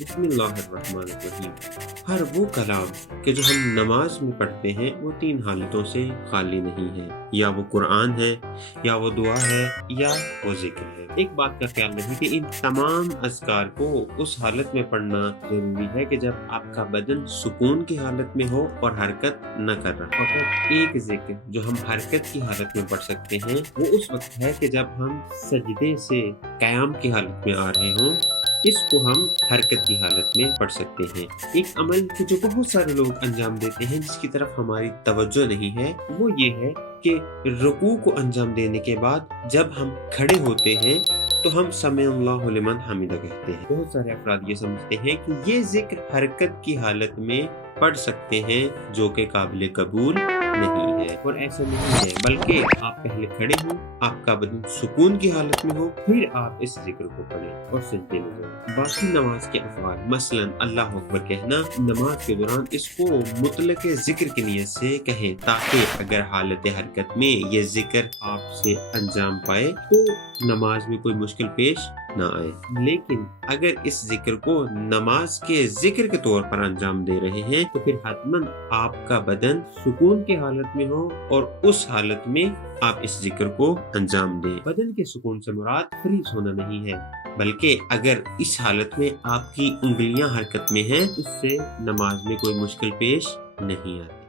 बिस्मिल्लाहिर्रहमानिर्रहीम। हर वो कलाम कि जो हम नमाज में पढ़ते हैं वो तीन हालतों से खाली नहीं है, या वो कुरान है, या वो दुआ है, या वो जिक्र है। एक बात का ख्याल रखें कि इन तमाम अज़कार को उस हालत में पढ़ना जरूरी है कि जब आपका बदन सुकून की हालत में हो और हरकत न कर रहा। फकत एक जिक्र जो हम हरकत की हालत में पढ़ सकते हैं वो उस वक्त है कि जब हम सजदे से क़याम की हालत में आ रहे हों। इसको हम हरकत की हालत में पढ़ सकते हैं। एक अमल कि जो बहुत सारे लोग अंजाम देते हैं जिसकी तरफ हमारी तवज्जो नहीं है, वो ये है कि रुकू को अंजाम देने के बाद जब हम खड़े होते हैं तो हम समी अल्लाहु लिमन हमिदा कहते हैं। बहुत सारे अफराद ये समझते हैं कि ये जिक्र हरकत की हालत में पढ़ सकते हैं, जो कि काबिल कबूल नहीं है। और ऐसा नहीं है, बल्कि आप पहले खड़े हो, आपका बदन सुकून की हालत में हो, फिर आप इस जिक्र को पढ़ें और सजदे में जाएं। बाकी नमाज के अफ़आल मसलन अल्लाह अकबर कहना, नमाज के दौरान इसको मुतलक जिक्र की नियत से कहें, ताकि अगर हालत हरकत में ये जिक्र आपसे अंजाम पाए तो नमाज में कोई मुश्किल पेश ना आए। लेकिन अगर इस जिक्र को नमाज के जिक्र के तौर पर अंजाम दे रहे हैं तो फिर हतमन आपका बदन सुकून की हालत में हो और उस हालत में आप इस जिक्र को अंजाम दें। बदन के सुकून से मुराद फ्रीज होना नहीं है, बल्कि अगर इस हालत में आपकी उंगलियां हरकत में हैं, इससे नमाज में कोई मुश्किल पेश नहीं आती।